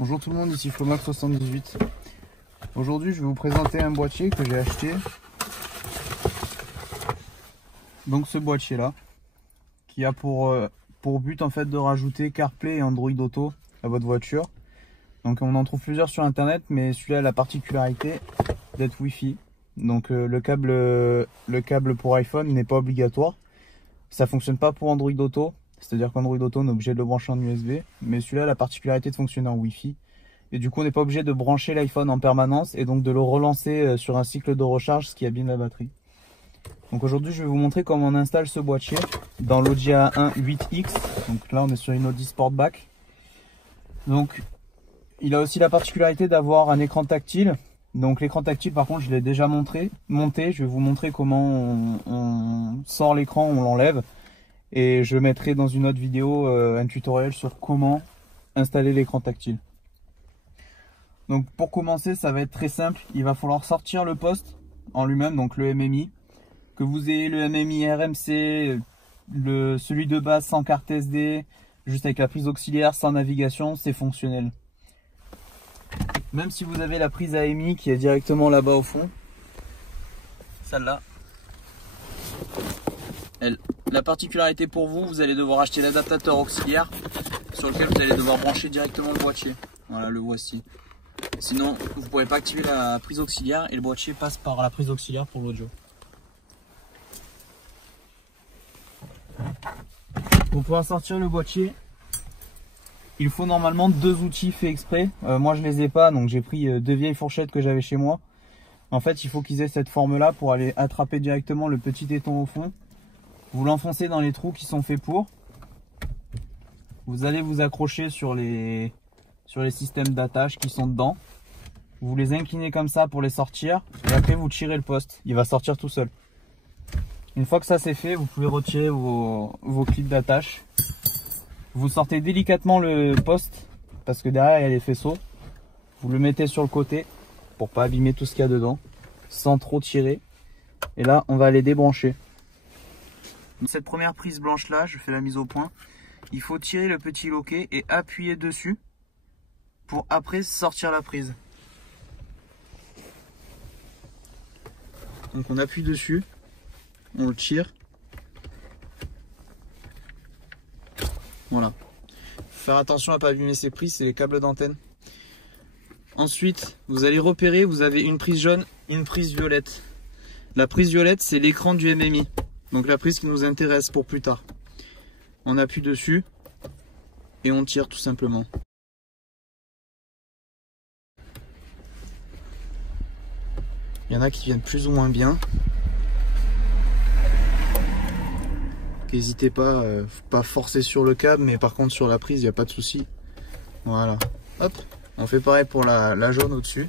Bonjour tout le monde, ici Flomax78. Aujourd'hui je vais vous présenter un boîtier que j'ai acheté. Donc ce boîtier là, qui a pour but en fait de rajouter CarPlay et Android Auto à votre voiture. Donc on en trouve plusieurs sur internet, mais celui-là a la particularité d'être Wi-Fi. Donc le câble pour iPhone n'est pas obligatoire. Ça fonctionne pas pour Android Auto. C'est-à-dire qu'Android Auto, on est obligé de le brancher en USB, mais celui-là a la particularité de fonctionner en Wi-Fi. Et du coup, on n'est pas obligé de brancher l'iPhone en permanence et donc de le relancer sur un cycle de recharge, ce qui abîme la batterie. Donc aujourd'hui, je vais vous montrer comment on installe ce boîtier dans l'Audi A1 8X. Donc là, on est sur une Audi Sportback. Donc, il a aussi la particularité d'avoir un écran tactile. Donc l'écran tactile, par contre, je l'ai déjà monté. Je vais vous montrer comment on sort l'écran, on l'enlève. Et je mettrai dans une autre vidéo un tutoriel sur comment installer l'écran tactile. Donc pour commencer, ça va être très simple. Il va falloir sortir le poste en lui-même, donc le MMI. Que vous ayez le MMI RMC, celui de base sans carte SD, juste avec la prise auxiliaire, sans navigation, c'est fonctionnel. Même si vous avez la prise AMI qui est directement là-bas au fond, celle-là, la particularité pour vous, vous allez devoir acheter l'adaptateur auxiliaire sur lequel vous allez devoir brancher directement le boîtier. Voilà, le voici. Sinon, vous ne pourrez pas activer la prise auxiliaire et le boîtier passe par la prise auxiliaire pour l'audio. Pour pouvoir sortir le boîtier, il faut normalement deux outils faits exprès. Moi, je les ai pas, donc j'ai pris deux vieilles fourchettes que j'avais chez moi. En fait, il faut qu'ils aient cette forme-là pour aller attraper directement le petit téton au fond. Vous l'enfoncez dans les trous qui sont faits pour. Vous allez vous accrocher sur les systèmes d'attache qui sont dedans. Vous les inclinez comme ça pour les sortir. Et après vous tirez le poste. Il va sortir tout seul. Une fois que ça c'est fait, vous pouvez retirer vos clips d'attache. Vous sortez délicatement le poste parce que derrière il y a les faisceaux. Vous le mettez sur le côté pour pas abîmer tout ce qu'il y a dedans. Sans trop tirer. Et là on va aller débrancher. Cette première prise blanche là, je fais la mise au point. Il faut tirer le petit loquet et appuyer dessus pour après sortir la prise. Donc on appuie dessus, on le tire. Voilà. Faire attention à ne pas abîmer ces prises, c'est les câbles d'antenne. Ensuite, vous allez repérer, vous avez une prise jaune, une prise violette. La prise violette, c'est l'écran du MMI. Donc la prise qui nous intéresse pour plus tard. On appuie dessus et on tire tout simplement. Il y en a qui viennent plus ou moins bien. N'hésitez pas, faut pas forcer sur le câble, mais par contre sur la prise, il n'y a pas de souci. Voilà. Hop, on fait pareil pour la jaune au-dessus,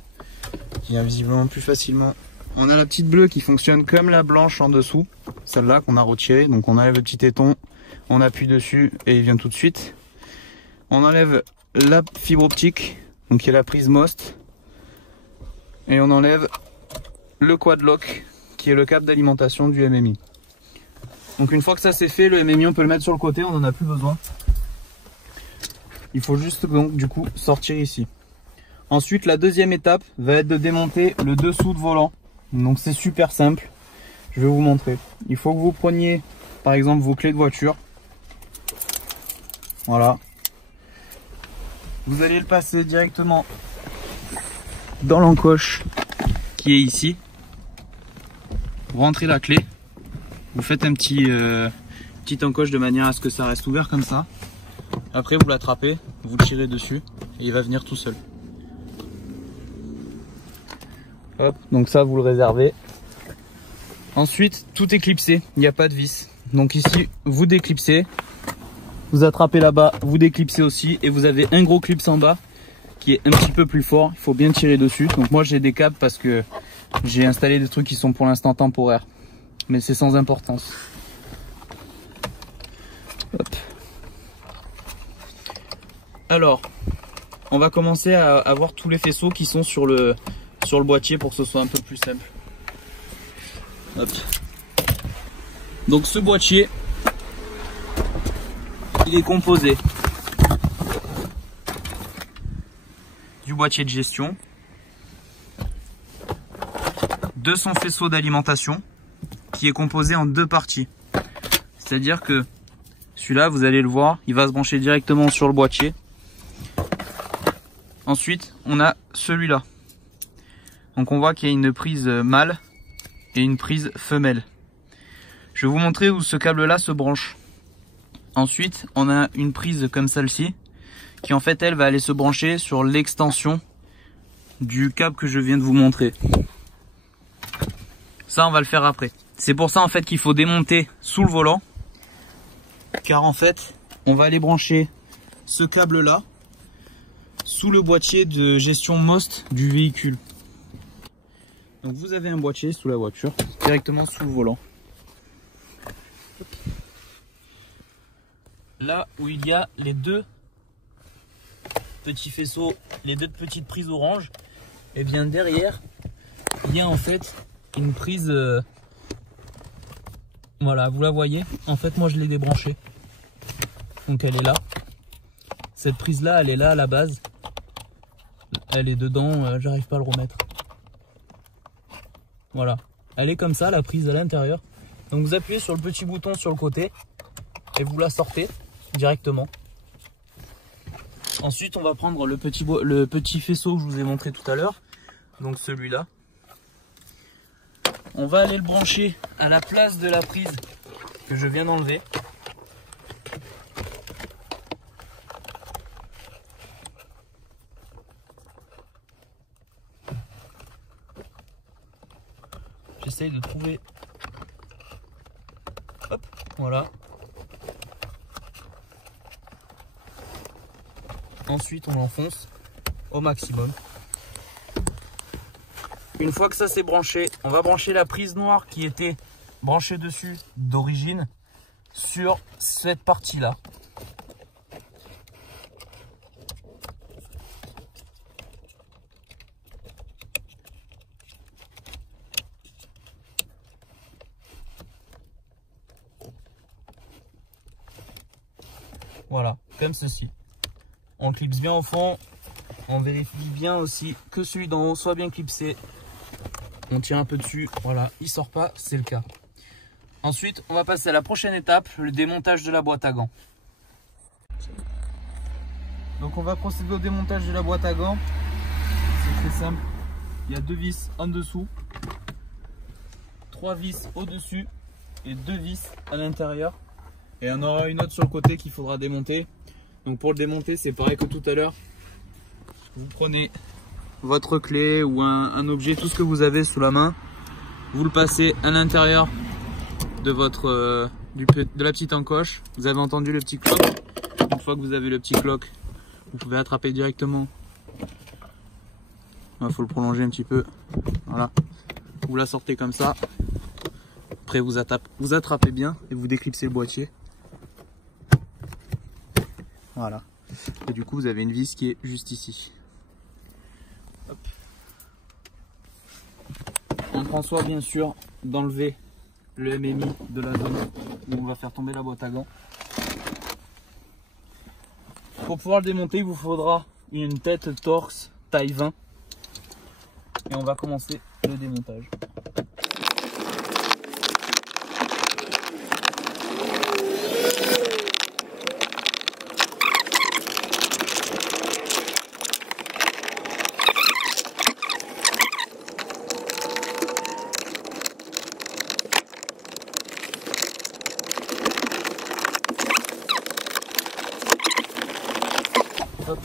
qui vient visiblement plus facilement. On a la petite bleue qui fonctionne comme la blanche en dessous, celle-là qu'on a retirée. Donc on enlève le petit téton, on appuie dessus et il vient tout de suite. On enlève la fibre optique, donc qui est la prise MOST, et on enlève le quad lock, qui est le câble d'alimentation du MMI. Donc une fois que ça c'est fait, le MMI on peut le mettre sur le côté, on n'en a plus besoin. Il faut juste donc du coup sortir ici. Ensuite la deuxième étape va être de démonter le dessous de volant. Donc c'est super simple, je vais vous montrer. Il faut que vous preniez par exemple vos clés de voiture. Voilà. Vous allez le passer directement dans l'encoche qui est ici. Vous rentrez la clé. Vous faites un petit encoche de manière à ce que ça reste ouvert comme ça. Après vous l'attrapez, vous le tirez dessus et il va venir tout seul. Hop, donc ça vous le réservez. Ensuite tout est clipsé, il n'y a pas de vis. Donc ici vous déclipsez, vous attrapez là-bas, vous déclipsez aussi et vous avez un gros clips en bas qui est un petit peu plus fort. Il faut bien tirer dessus. Donc moi j'ai des câbles parce que j'ai installé des trucs qui sont pour l'instant temporaires. Mais c'est sans importance. Hop. Alors, on va commencer à avoir tous les faisceaux qui sont sur le boîtier pour que ce soit un peu plus simple. Hop. Donc ce boîtier, il est composé du boîtier de gestion, de son faisceau d'alimentation qui est composé en deux parties. C'est-à-dire que celui-là, vous allez le voir, il va se brancher directement sur le boîtier. Ensuite, on a celui-là. Donc on voit qu'il y a une prise mâle et une prise femelle. Je vais vous montrer où ce câble-là se branche. Ensuite, on a une prise comme celle-ci qui en fait, elle va aller se brancher sur l'extension du câble que je viens de vous montrer. Ça, on va le faire après. C'est pour ça en fait qu'il faut démonter sous le volant, car en fait, on va aller brancher ce câble-là sous le boîtier de gestion MOST du véhicule. Donc vous avez un boîtier sous la voiture, directement sous le volant. Là où il y a les deux petits faisceaux, les deux petites prises orange, et bien derrière, il y a en fait une prise, voilà, vous la voyez, en fait moi je l'ai débranchée. Donc elle est là. Cette prise là, elle est là à la base. Elle est dedans, j'arrive pas à le remettre. Voilà, elle est comme ça, la prise à l'intérieur. Donc vous appuyez sur le petit bouton sur le côté et vous la sortez directement. Ensuite on va prendre le petit faisceau que je vous ai montré tout à l'heure, donc celui-là. On va aller le brancher à la place de la prise que je viens d'enlever. J'essaye de trouver. Hop, voilà. Ensuite, on enfonce au maximum. Une fois que ça c'est branché, on va brancher la prise noire qui était branchée dessus d'origine sur cette partie-là. Voilà, comme ceci. On clipse bien au fond. On vérifie bien aussi que celui d'en haut soit bien clipsé. On tire un peu dessus. Voilà, il sort pas, c'est le cas. Ensuite, on va passer à la prochaine étape, le démontage de la boîte à gants. Donc on va procéder au démontage de la boîte à gants. C'est très simple. Il y a 2 vis en dessous, 3 vis au-dessus et 2 vis à l'intérieur. Et on aura une autre sur le côté qu'il faudra démonter. Donc pour le démonter, c'est pareil que tout à l'heure. Vous prenez votre clé ou un objet, tout ce que vous avez sous la main. Vous le passez à l'intérieur de de la petite encoche. Vous avez entendu le petit cloc. Une fois que vous avez le petit cloc, vous pouvez attraper directement. Il faut le prolonger un petit peu. Voilà. Vous la sortez comme ça. Après vous attrapez bien et vous déclipsez le boîtier. Voilà. Et du coup vous avez une vis qui est juste ici. Hop. On prend soin bien sûr d'enlever le MMI de la zone où on va faire tomber la boîte à gants. Pour pouvoir le démonter, il vous faudra une tête torx taille 20. Et on va commencer le démontage. Hop.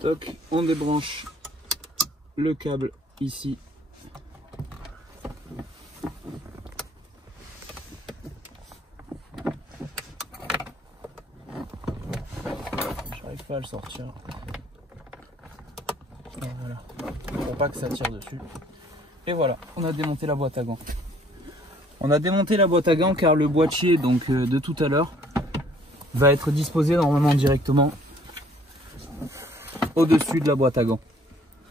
Toc, on débranche le câble ici. J'arrive pas à le sortir. Voilà. Pour pas que ça tire dessus. Et voilà, on a démonté la boîte à gants. On a démonté la boîte à gants car le boîtier donc de tout à l'heure va être disposé normalement directement au-dessus de la boîte à gants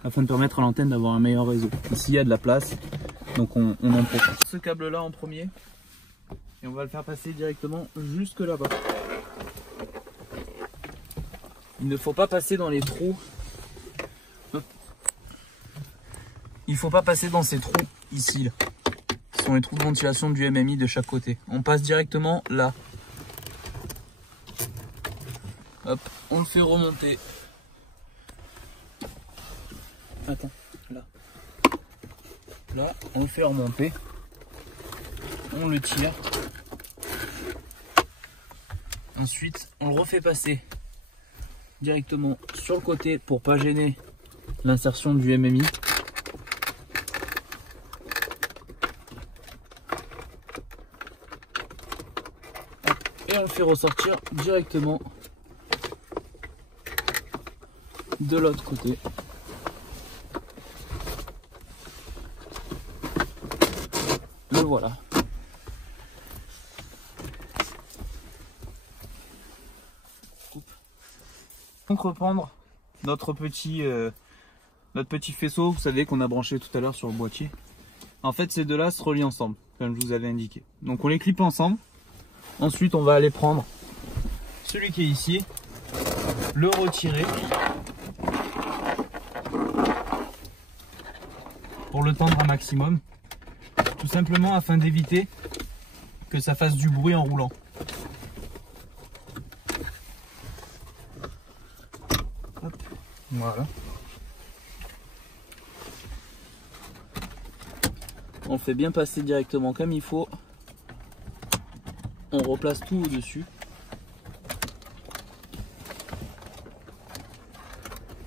afin de permettre à l'antenne d'avoir un meilleur réseau. Ici il y a de la place, donc on en profite. Ce câble là en premier et on va le faire passer directement jusque là-bas. il ne faut pas passer dans les trous. Hop. Il ne faut pas passer dans ces trous ici, là. Ce sont les trous de ventilation du MMI de chaque côté. On passe directement là. Hop, on le fait remonter. Attends, là. Là, on le fait remonter. On le tire. Ensuite, on le refait passer directement sur le côté pour pas gêner l'insertion du MMI. Et on le fait ressortir directement de l'autre côté. Le voilà. Donc reprendre notre petit faisceau, vous savez, qu'on a branché tout à l'heure sur le boîtier. En fait, ces deux-là se relient ensemble, comme je vous avais indiqué. Donc on les clip ensemble. Ensuite, on va aller prendre celui qui est ici, le retirer pour le tendre un maximum, tout simplement afin d'éviter que ça fasse du bruit en roulant. Hop, voilà. On le fait bien passer directement comme il faut. On replace tout au-dessus.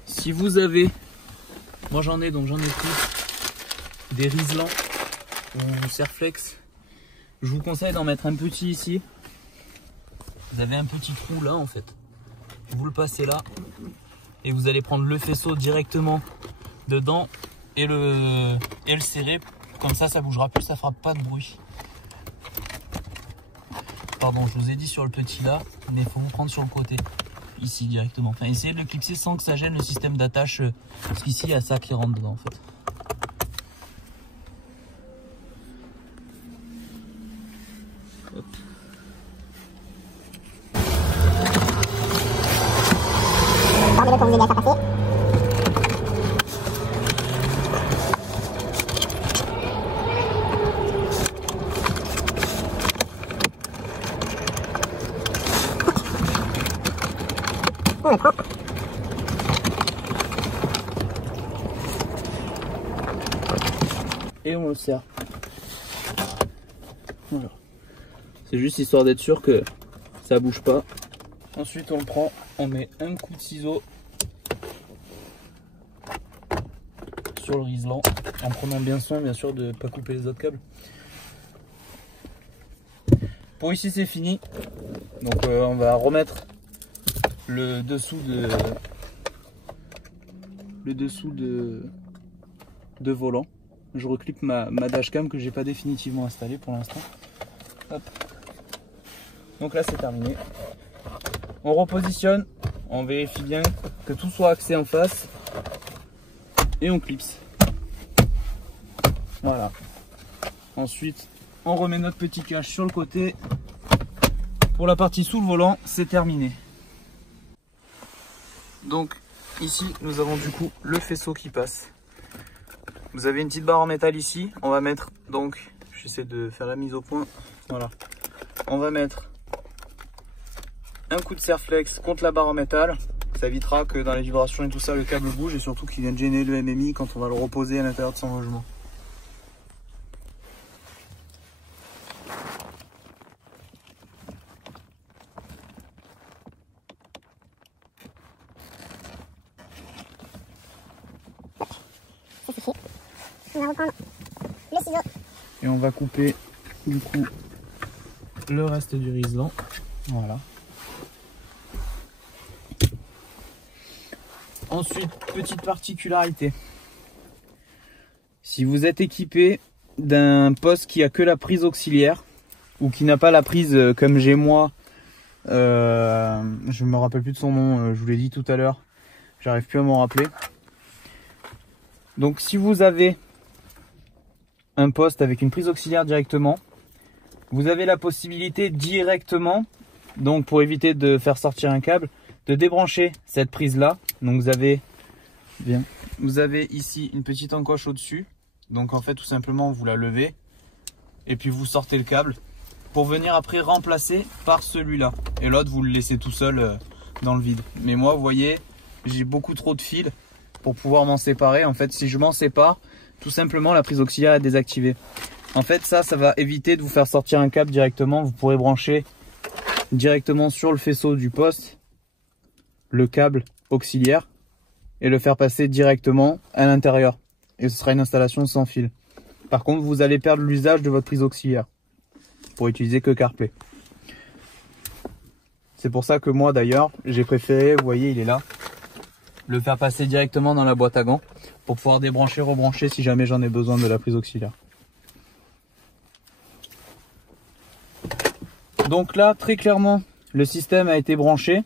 Si vous avez, moi j'en ai donc j'en ai pris des Riesland ou Serflex, je vous conseille d'en mettre un petit ici. Vous avez un petit trou là en fait. Vous le passez là et vous allez prendre le faisceau directement dedans et le serrer. Comme ça bougera plus, ça fera pas de bruit. Pardon, je vous ai dit sur le petit là, mais il faut vous prendre sur le côté, ici directement. Enfin, essayez de le clipser sans que ça gêne le système d'attache, parce qu'ici il y a ça qui rentre dedans en fait. Hop. Pour vous aider à faire passer. Et on le serre. Voilà. C'est juste histoire d'être sûr que ça bouge pas. Ensuite on le prend, on met un coup de ciseau sur le Riesland, en prenant bien soin bien sûr de ne pas couper les autres câbles. Pour ici c'est fini. Donc on va remettre le dessous de volant. Je reclipe ma dashcam que j'ai pas définitivement installée pour l'instant. Donc là c'est terminé. On repositionne, on vérifie bien que tout soit axé en face et on clipse. Voilà. Ensuite on remet notre petit cache sur le côté. Pour la partie sous le volant, c'est terminé. Donc ici nous avons du coup le faisceau qui passe. Vous avez une petite barre en métal ici. On va mettre donc, j'essaie de faire la mise au point. Voilà. On va mettre un coup de Serflex contre la barre en métal. Ça évitera que dans les vibrations et tout ça le câble bouge et surtout qu'il vienne gêner le MMI quand on va le reposer à l'intérieur de son logement. On va reprendre le ciseau. Et on va couper du coup le reste du Riesland. Voilà. Ensuite, petite particularité. Si vous êtes équipé d'un poste qui a que la prise auxiliaire ou qui n'a pas la prise comme j'ai moi, je me rappelle plus de son nom, je vous l'ai dit tout à l'heure, j'arrive plus à m'en rappeler. Donc si vous avez un poste avec une prise auxiliaire directement, vous avez la possibilité directement, donc pour éviter de faire sortir un câble, de débrancher cette prise là. Donc vous avez ici une petite encoche au-dessus. Donc en fait tout simplement vous la levez et puis vous sortez le câble pour venir après remplacer par celui-là. Et l'autre vous le laissez tout seul dans le vide. Mais moi vous voyez, j'ai beaucoup trop de fils pour pouvoir m'en séparer. En fait si je m'en sépare, tout simplement la prise auxiliaire est désactivée. En fait ça va éviter de vous faire sortir un câble directement. Vous pourrez brancher directement sur le faisceau du poste le câble auxiliaire et le faire passer directement à l'intérieur. Et ce sera une installation sans fil. Par contre, vous allez perdre l'usage de votre prise auxiliaire pour utiliser que CarPlay. C'est pour ça que moi d'ailleurs, j'ai préféré, vous voyez, il est là, le faire passer directement dans la boîte à gants pour pouvoir débrancher, rebrancher si jamais j'en ai besoin de la prise auxiliaire. Donc là, très clairement, le système a été branché.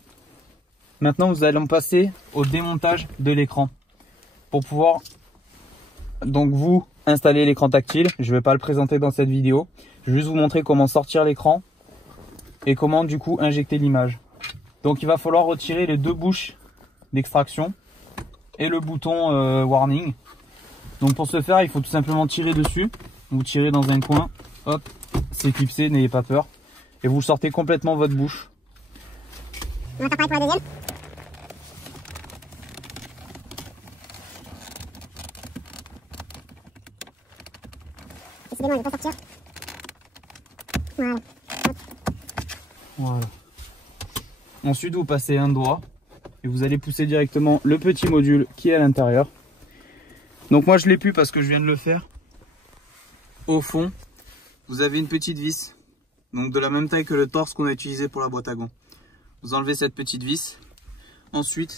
Maintenant, nous allons passer au démontage de l'écran pour pouvoir donc vous installer l'écran tactile. Je ne vais pas le présenter dans cette vidéo. Je vais juste vous montrer comment sortir l'écran et comment du coup injecter l'image. Donc il va falloir retirer les deux bouches d'extraction et le bouton warning. Donc pour ce faire, il faut tout simplement tirer dessus. Vous tirez dans un coin, hop, c'est clipsé, n'ayez pas peur. Et vous sortez complètement votre bouche. On va préparer pour la deuxième. Décidément, elle ne veut pas sortir. Voilà. Voilà. Ensuite, vous passez un doigt et vous allez pousser directement le petit module qui est à l'intérieur. Donc moi, je l'ai pu parce que je viens de le faire. Au fond, vous avez une petite vis, donc de la même taille que le torse qu'on a utilisé pour la boîte à gants. Vous enlevez cette petite vis. Ensuite,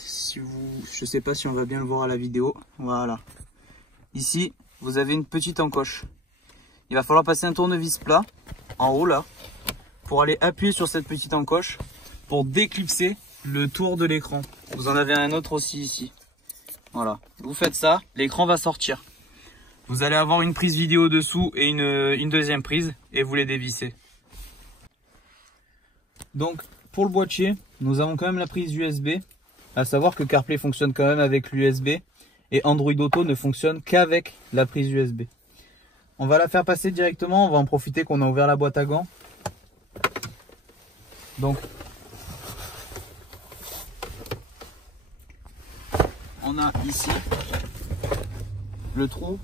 je sais pas si on va bien le voir à la vidéo. Voilà. Ici, vous avez une petite encoche. Il va falloir passer un tournevis plat en haut là pour aller appuyer sur cette petite encoche pour déclipser le tour de l'écran. Vous en avez un autre aussi ici. Voilà. Vous faites ça, l'écran va sortir. Vous allez avoir une prise vidéo dessous et une deuxième prise et vous les dévissez. Donc pour le boîtier, nous avons quand même la prise USB. À savoir que CarPlay fonctionne quand même avec l'USB et Android Auto ne fonctionne qu'avec la prise USB. On va la faire passer directement, on va en profiter qu'on a ouvert la boîte à gants. Donc, on a ici le trou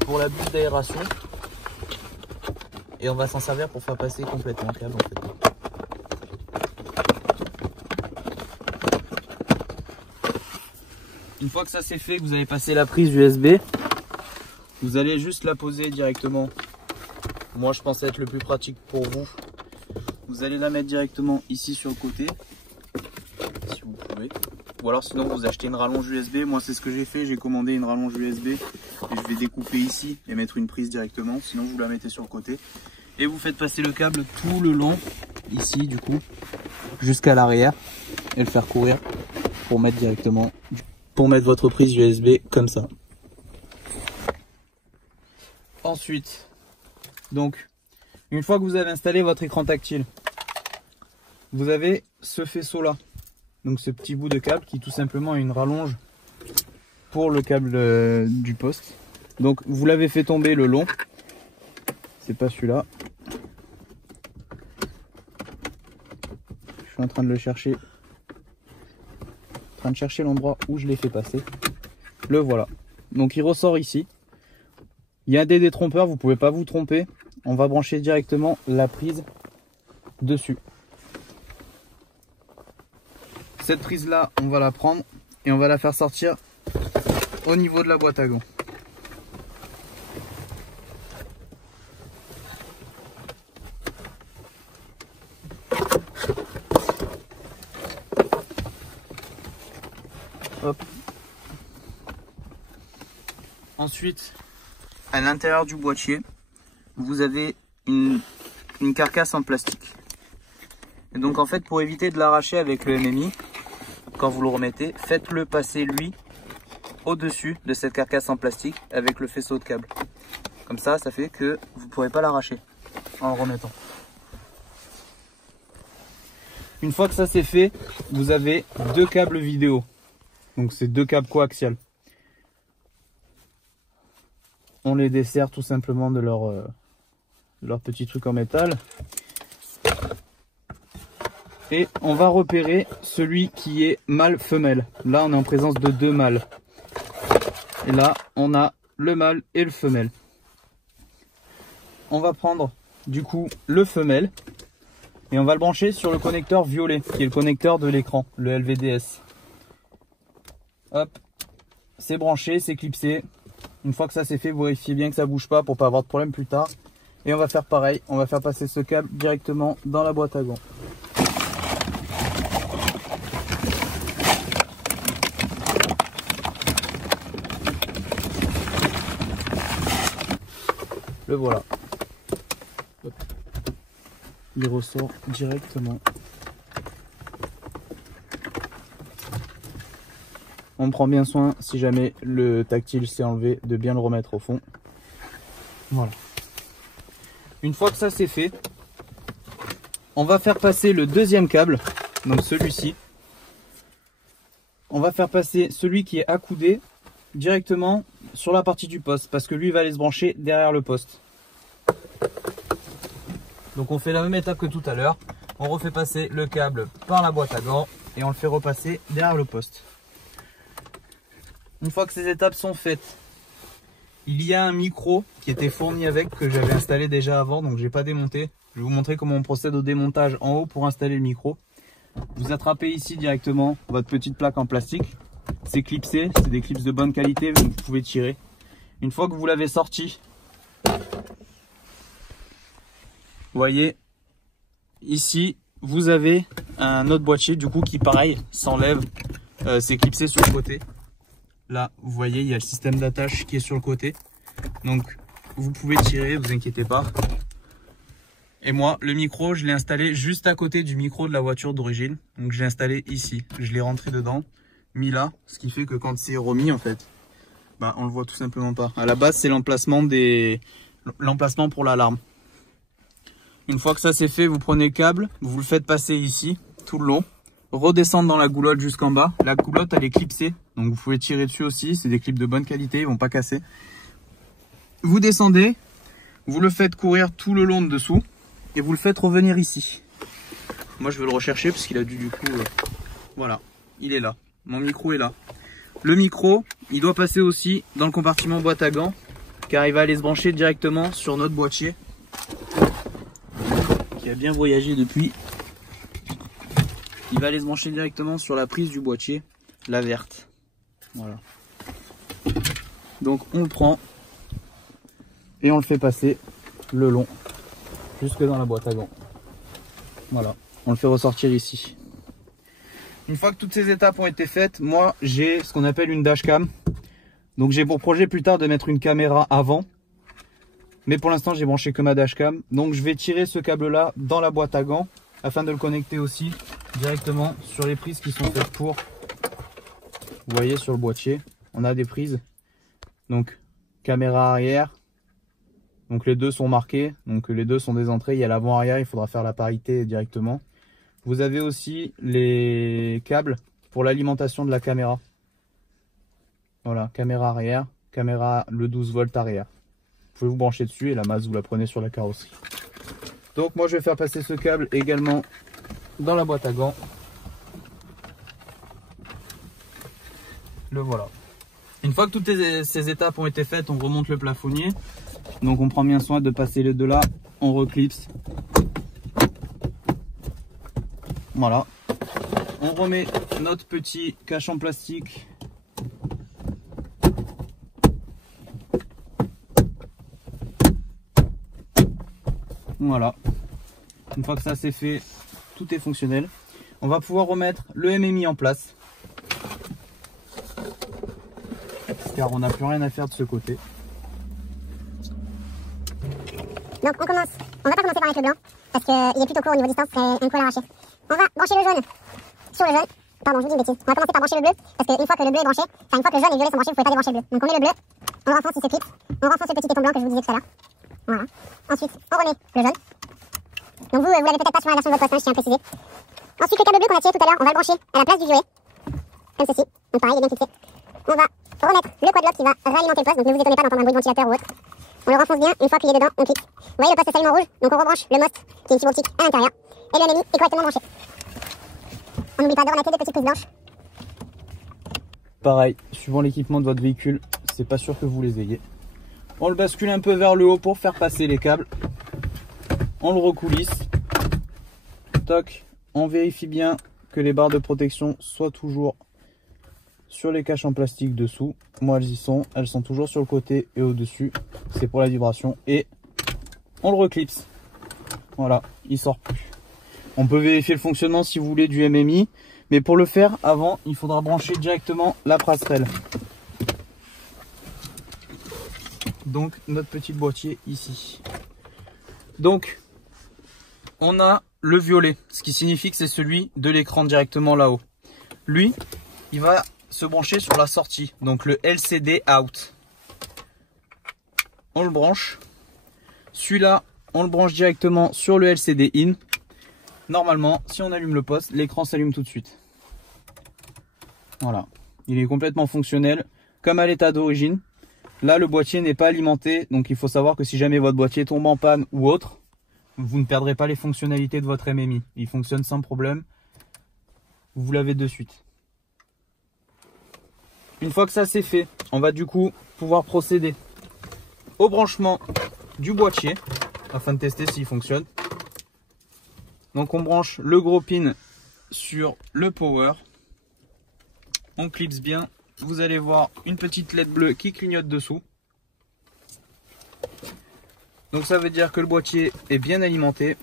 pour la bulle d'aération et on va s'en servir pour faire passer complètement le câble en fait. Une fois que ça c'est fait, que vous avez passé la prise USB, vous allez juste la poser directement. Moi je pense être le plus pratique pour vous. Vous allez la mettre directement ici sur le côté, si vous pouvez. Ou alors sinon vous achetez une rallonge USB. Moi c'est ce que j'ai fait, j'ai commandé une rallonge USB. Et je vais découper ici et mettre une prise directement. Sinon vous la mettez sur le côté. Et vous faites passer le câble tout le long, ici du coup, jusqu'à l'arrière. Et le faire courir pour mettre directement, pour mettre votre prise USB comme ça. Ensuite, donc, une fois que vous avez installé votre écran tactile, vous avez ce faisceau là, donc ce petit bout de câble qui tout simplement est une rallonge pour le câble du poste. Donc vous l'avez fait tomber le long, c'est pas celui-là. Je suis en train de le chercher, l'endroit où je l'ai fait passer. Le voilà. Donc il ressort ici. Il y a des détrompeurs, vous pouvez pas vous tromper. On va brancher directement la prise dessus. Cette prise là, on va la prendre et on va la faire sortir au niveau de la boîte à gants. Hop. Ensuite, à l'intérieur du boîtier, vous avez une carcasse en plastique. Et donc en fait, pour éviter de l'arracher avec le MMI, quand vous le remettez, faites-le passer lui au-dessus de cette carcasse en plastique avec le faisceau de câble. Comme ça, ça fait que vous ne pourrez pas l'arracher en le remettant. Une fois que ça c'est fait, vous avez deux câbles vidéo. Donc c'est deux câbles coaxiales. On les dessert tout simplement de leur petit truc en métal. Et on va repérer celui qui est mâle-femelle. Là on est en présence de deux mâles. Et là on a le mâle et le femelle. On va prendre du coup le femelle. Et on va le brancher sur le connecteur violet, qui est le connecteur de l'écran, le LVDS. Hop, c'est branché, c'est clipsé. Une fois que ça c'est fait, vous vérifiez bien que ça bouge pas pour pas avoir de problème plus tard. Et on va faire pareil, on va faire passer ce câble directement dans la boîte à gants. Le voilà. Hop. Il ressort directement. On prend bien soin, si jamais le tactile s'est enlevé, de bien le remettre au fond. Voilà. Une fois que ça c'est fait, on va faire passer le deuxième câble, donc celui-ci. On va faire passer celui qui est accoudé directement sur la partie du poste, parce que lui va aller se brancher derrière le poste. Donc on fait la même étape que tout à l'heure. On refait passer le câble par la boîte à gants et on le fait repasser derrière le poste. Une fois que ces étapes sont faites, il y a un micro qui était fourni avec, que j'avais installé déjà avant, donc j'ai pas démonté. Je vais vous montrer comment on procède au démontage en haut pour installer le micro. Vous attrapez ici directement votre petite plaque en plastique. C'est clipsé, c'est des clips de bonne qualité, donc vous pouvez tirer. Une fois que vous l'avez sorti, vous voyez, ici, vous avez un autre boîtier du coup qui pareil s'enlève, c'est clipsé sur le côté. Là, vous voyez, il y a le système d'attache qui est sur le côté. Donc, vous pouvez tirer, vous inquiétez pas. Et moi, le micro, je l'ai installé juste à côté du micro de la voiture d'origine. Donc, je l'ai installé ici. Je l'ai rentré dedans, mis là, ce qui fait que quand c'est remis, en fait, bah, on le voit tout simplement pas. À la base, c'est l'emplacement pour l'alarme. Une fois que ça c'est fait, vous prenez le câble, vous le faites passer ici, tout le long. Redescendre dans la goulotte jusqu'en bas. La goulotte elle est clipsée, donc vous pouvez tirer dessus aussi. C'est des clips de bonne qualité, ils vont pas casser. Vous descendez, vous le faites courir tout le long de dessous et vous le faites revenir ici. Moi je vais le rechercher parce qu'il a dû du coup... voilà, il est là. Mon micro est là. Le micro, il doit passer aussi dans le compartiment boîte à gants car il va aller se brancher directement sur notre boîtier qui a bien voyagé depuis. Il va aller se brancher directement sur la prise du boîtier, la verte. Voilà. Donc on le prend et on le fait passer le long jusque dans la boîte à gants. Voilà, on le fait ressortir ici. Une fois que toutes ces étapes ont été faites, moi j'ai ce qu'on appelle une dashcam. Donc j'ai pour projet plus tard de mettre une caméra avant. Mais pour l'instant j'ai branché que ma dashcam. Donc je vais tirer ce câble là dans la boîte à gants afin de le connecter aussi directement sur les prises qui sont faites pour. Vous voyez sur le boîtier, on a des prises. Donc caméra arrière. Donc les deux sont marqués. Donc les deux sont des entrées. Il y a l'avant-arrière, il faudra faire la parité directement. Vous avez aussi les câbles pour l'alimentation de la caméra. Voilà, caméra arrière, caméra le 12 volts arrière. Vous pouvez vous brancher dessus et la masse vous la prenez sur la carrosserie. Donc moi je vais faire passer ce câble également dans la boîte à gants. Le voilà. Une fois que toutes ces étapes ont été faites, on remonte le plafonnier. Donc on prend bien soin de passer les deux là, on reclipse. Voilà. On remet notre petit cache en plastique. Voilà. Une fois que ça c'est fait, tout est fonctionnel. On va pouvoir remettre le MMI en place. Car on n'a plus rien à faire de ce côté. Donc on commence. On va pas commencer par avec le blanc parce qu'il est plutôt court au niveau distance, c'est un coup à l'arracher. On va brancher le jaune sur le jaune. Pardon, je vous dis une bêtise. On va commencer par brancher le bleu parce qu'une fois que le bleu est branché, enfin une fois que le jaune et le violet sont branchés, vous pouvez pas débrancher le bleu. Donc on met le bleu, on renfonce ce clip, on renfonce le petit éton blanc que je vous disais tout à l'heure. Voilà. Ensuite, on remet le jaune. Donc vous l'avez peut-être pas sur la version de votre poste, je tiens à préciser. Ensuite, le câble bleu qu'on a tiré tout à l'heure, on va le brancher à la place du violet. Comme ceci. Donc pareil, il est bien fixé. On va remettre le quad lock qui va réalimenter le poste. Donc ne vous étonnez pas d'entendre un bruit de ventilateur ou autre. On le renfonce bien. Une fois qu'il est dedans, on clique. Vous voyez, le poste s'allume en rouge. Donc on rebranche le MOST qui est une fibre optique à l'intérieur. Et le NMI est correctement branché. On n'oublie pas de remettre des petites prises blanches. Pareil, suivant l'équipement de votre véhicule, c'est pas sûr que vous les ayez. On le bascule un peu vers le haut pour faire passer les câbles. On le recoulisse. Toc. On vérifie bien que les barres de protection soient toujours sur les caches en plastique dessous. Moi, elles sont toujours sur le côté et au-dessus. C'est pour la vibration. Et on le reclipse. Voilà, il sort plus. On peut vérifier le fonctionnement si vous voulez du MMI. Mais pour le faire, avant, il faudra brancher directement la passerelle. Donc, notre petit boîtier ici. Donc, on a le violet, ce qui signifie que c'est celui de l'écran directement là-haut. Lui, il va se brancher sur la sortie, donc le LCD out. On le branche. Celui-là, on le branche directement sur le LCD in. Normalement, si on allume le poste, l'écran s'allume tout de suite. Voilà, il est complètement fonctionnel, comme à l'état d'origine. Là, le boîtier n'est pas alimenté, donc il faut savoir que si jamais votre boîtier tombe en panne ou autre, vous ne perdrez pas les fonctionnalités de votre MMI. Il fonctionne sans problème. Vous l'avez de suite. Une fois que ça c'est fait, on va du coup pouvoir procéder au branchement du boîtier afin de tester s'il fonctionne. Donc on branche le gros pin sur le power. On clipse bien. Vous allez voir une petite LED bleue qui clignote dessous. Donc ça veut dire que le boîtier est bien alimenté.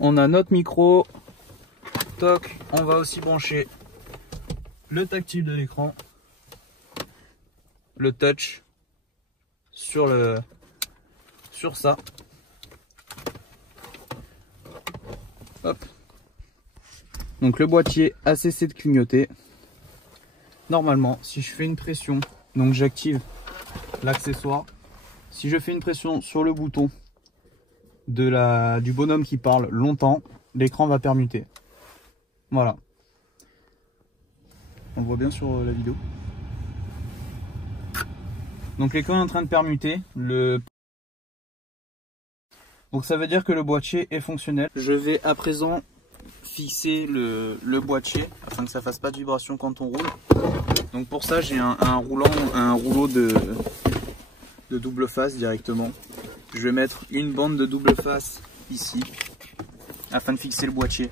On a notre micro. Toc. On va aussi brancher le tactile de l'écran, le touch sur ça. Hop. Donc le boîtier a cessé de clignoter. Normalement, si je fais une pression, donc j'active l'accessoire. Si je fais une pression sur le bouton du bonhomme qui parle longtemps, l'écran va permuter. Voilà. On le voit bien sur la vidéo. Donc l'écran est en train de permuter. Donc ça veut dire que le boîtier est fonctionnel. Je vais à présent fixer le boîtier afin que ça fasse pas de vibration quand on roule. Donc pour ça j'ai un rouleau de double face directement. Je vais mettre une bande de double face ici afin de fixer le boîtier.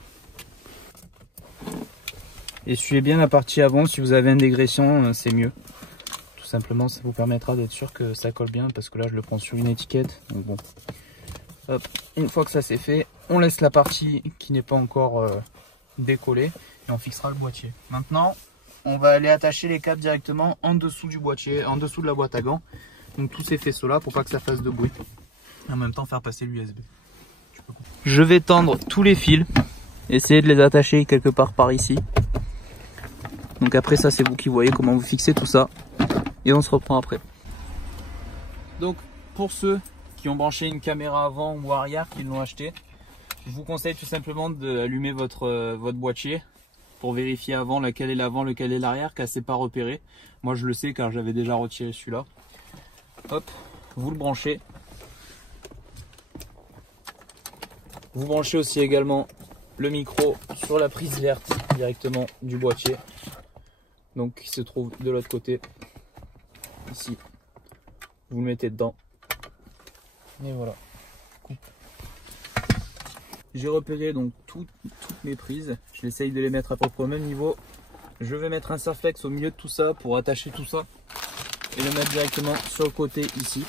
Et suivez bien la partie avant, si vous avez une dégression c'est mieux. Tout simplement ça vous permettra d'être sûr que ça colle bien parce que là je le prends sur une étiquette. Donc bon. Hop. Une fois que ça c'est fait, on laisse la partie qui n'est pas encore décollée et on fixera le boîtier. Maintenant, on va aller attacher les câbles directement en dessous du boîtier, en dessous de la boîte à gants. Donc tous ces faisceaux là pour pas que ça fasse de bruit. Et en même temps faire passer l'USB. Je vais tendre tous les fils, essayer de les attacher quelque part par ici. Donc après ça c'est vous qui voyez comment vous fixez tout ça. Et on se reprend après. Donc pour ceux qui ont branché une caméra avant ou arrière, qui l'ont acheté, je vous conseille tout simplement d'allumer votre boîtier pour vérifier avant lequel est l'avant, lequel est l'arrière, car c'est pas repéré. Moi je le sais car j'avais déjà retiré celui-là. Hop, vous le branchez. Vous branchez aussi également le micro sur la prise verte directement du boîtier, donc qui se trouve de l'autre côté ici. Vous le mettez dedans et voilà. J'ai repéré donc toutes mes prises, j'essaye de les mettre à peu près au même niveau. Je vais mettre un Surflex au milieu de tout ça pour attacher tout ça et le mettre directement sur le côté ici.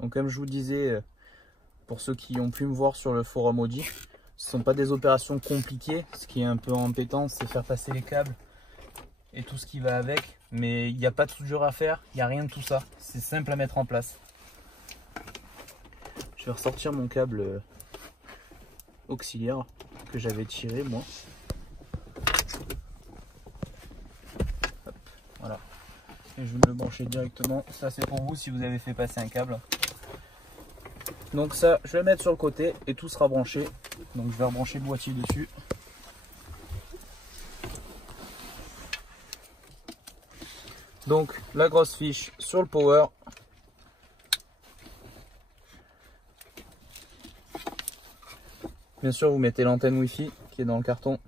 Donc comme je vous disais, pour ceux qui ont pu me voir sur le forum Audi, ce ne sont pas des opérations compliquées. Ce qui est un peu embêtant, c'est faire passer les câbles et tout ce qui va avec. Mais il n'y a pas de soudure à faire, il n'y a rien de tout ça. C'est simple à mettre en place. Je vais ressortir mon câble auxiliaire que j'avais tiré moi. Hop, voilà. Et je vais me le brancher directement. Ça c'est pour vous si vous avez fait passer un câble. Donc ça, je vais le mettre sur le côté et tout sera branché. Donc je vais rebrancher le boîtier dessus. Donc la grosse fiche sur le power. Bien sûr, vous mettez l'antenne Wi-Fi qui est dans le carton.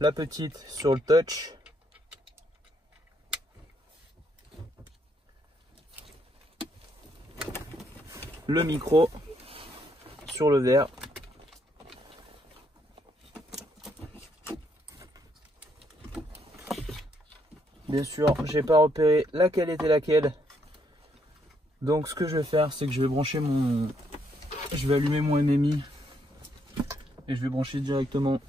La petite sur le touch. Le micro sur le verre. Bien sûr, j'ai pas repéré laquelle était laquelle. Donc ce que je vais faire, c'est que je vais brancher mon... Je vais allumer mon MMI. Et je vais brancher directement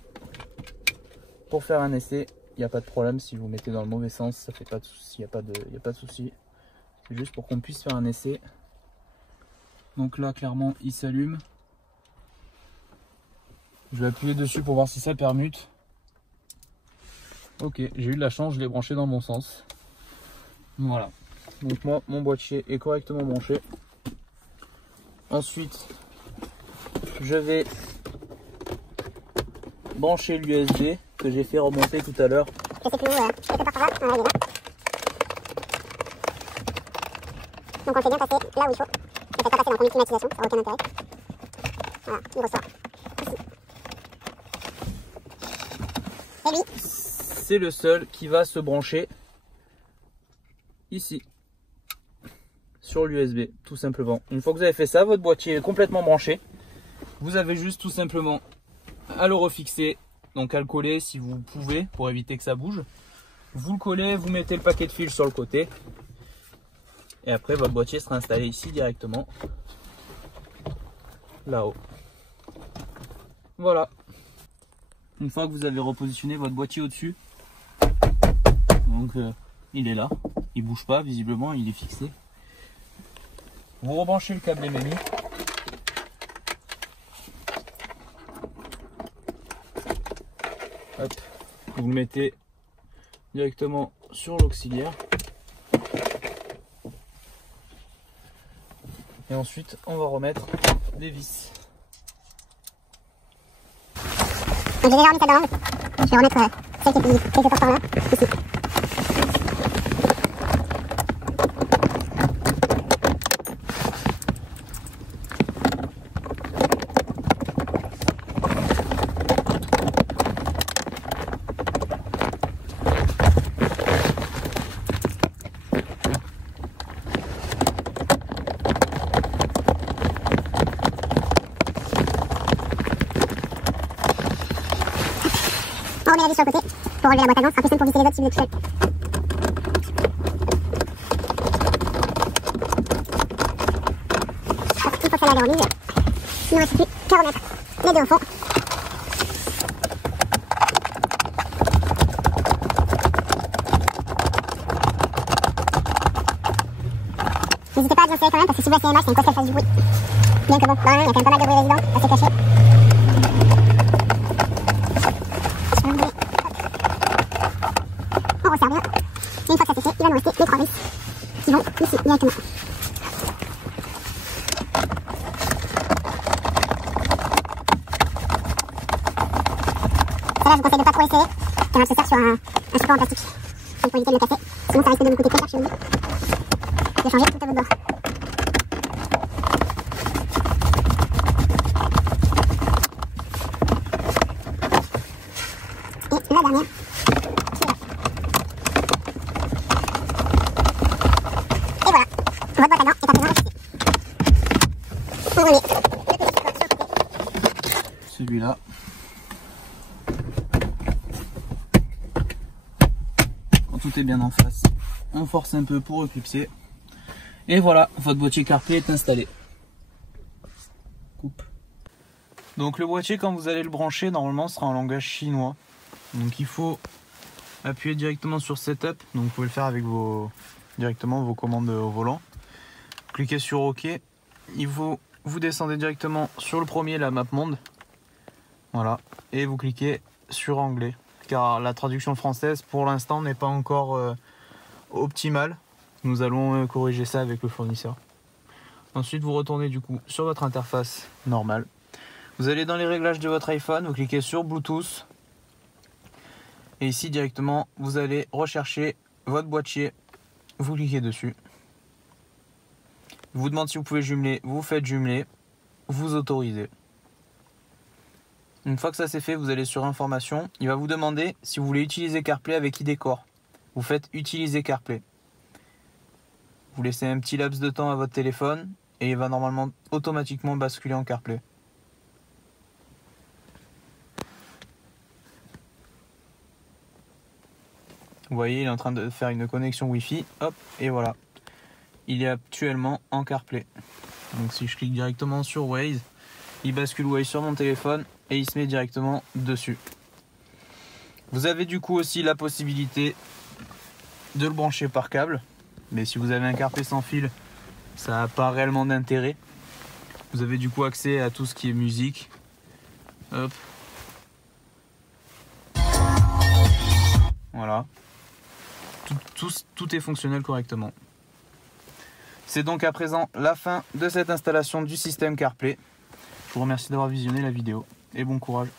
pour faire un essai. Il n'y a pas de problème si vous mettez dans le mauvais sens, ça fait pas de souci, il n'y a pas de souci. C'est juste pour qu'on puisse faire un essai. Donc là clairement il s'allume. Je vais appuyer dessus pour voir si ça permute. Ok, j'ai eu de la chance, je l'ai branché dans le bon sens. Voilà. Donc moi mon boîtier est correctement branché. Ensuite je vais brancher l'USB que j'ai fait remonter tout à l'heure. Je sais plus où, quelque part par là. Voilà, il est là. Donc on le fait bien passer là où il faut. Ne faites pas passer dans le conduit de climatisation, ça n'a aucun intérêt. Voilà, il ressort ici. Et lui, c'est le seul qui va se brancher ici sur l'USB, tout simplement. Une fois que vous avez fait ça, votre boîtier est complètement branché. Vous avez juste tout simplement à le refixer, donc à le coller si vous pouvez pour éviter que ça bouge. Vous le collez, vous mettez le paquet de fil sur le côté et après votre boîtier sera installé ici directement, là-haut. Voilà. Une fois que vous avez repositionné votre boîtier au-dessus, donc il est là, il bouge pas visiblement, il est fixé. Vous rebranchez le câble MMI. Hop, vous le mettez directement sur l'auxiliaire. Et ensuite, on va remettre des vis. donc j'ai déjà remis ça dans. Je vais remettre celle qui est quelque part par là, ici. On remet la vis sur le côté pour relever la boîte à gants, ce sera plus simple pour visser les autres si vous êtes tout seul. Une fois que celle-là est remise, il ne reste plus qu'à remettre les deux au fond. N'hésitez pas à bien serrer quand même parce que si vous la serrez mal, c'est une cause qu'elle fasse du bruit. Bien que bon, dans le il y a quand même pas mal de bruit résident, assez caché. On resserre bien. Et une fois que ça c'est fait, il va nous rester les 3 vis qui vont ici directement. Celle-là, je vous conseille de ne pas trop les serrer car elle se serre sur un support en plastique. Donc pour éviter de le casser, sinon ça risque de vous coûter très cher chez vous. De changer tout à votre bord. Et la dernière. Et voilà, votre boîte à gants est à présent refixée. On remet le petit support sur le côté. Celui-là. Quand tout est bien en face, on force un peu pour reclipser. Et voilà, votre boîtier CarPlay est installé. Coupe. Donc le boîtier, quand vous allez le brancher, normalement sera en langage chinois. Donc il faut appuyer directement sur Setup. Donc vous pouvez le faire avec directement vos commandes au volant. Cliquez sur OK. Vous descendez directement sur le premier, la map monde. Voilà, et vous cliquez sur anglais, car la traduction française pour l'instant n'est pas encore optimale. Nous allons corriger ça avec le fournisseur. Ensuite, vous retournez du coup sur votre interface normale. Vous allez dans les réglages de votre iPhone, vous cliquez sur Bluetooth. Et ici directement, vous allez rechercher votre boîtier. Vous cliquez dessus. Il vous demande si vous pouvez jumeler, vous faites jumeler. Vous autorisez. Une fois que ça c'est fait, vous allez sur Information. Il va vous demander si vous voulez utiliser CarPlay avec ID Core. Vous faites Utiliser CarPlay. Vous laissez un petit laps de temps à votre téléphone et il va normalement automatiquement basculer en CarPlay. Vous voyez, il est en train de faire une connexion Wi-Fi. Hop, et voilà. Il est actuellement en CarPlay. Donc si je clique directement sur Waze, il bascule Waze sur mon téléphone et il se met directement dessus. Vous avez du coup aussi la possibilité de le brancher par câble. Mais si vous avez un CarPlay sans fil, ça n'a pas réellement d'intérêt. Vous avez du coup accès à tout ce qui est musique. Hop. Voilà. Tout est fonctionnel correctement. C'est donc à présent la fin de cette installation du système CarPlay. Je vous remercie d'avoir visionné la vidéo et bon courage.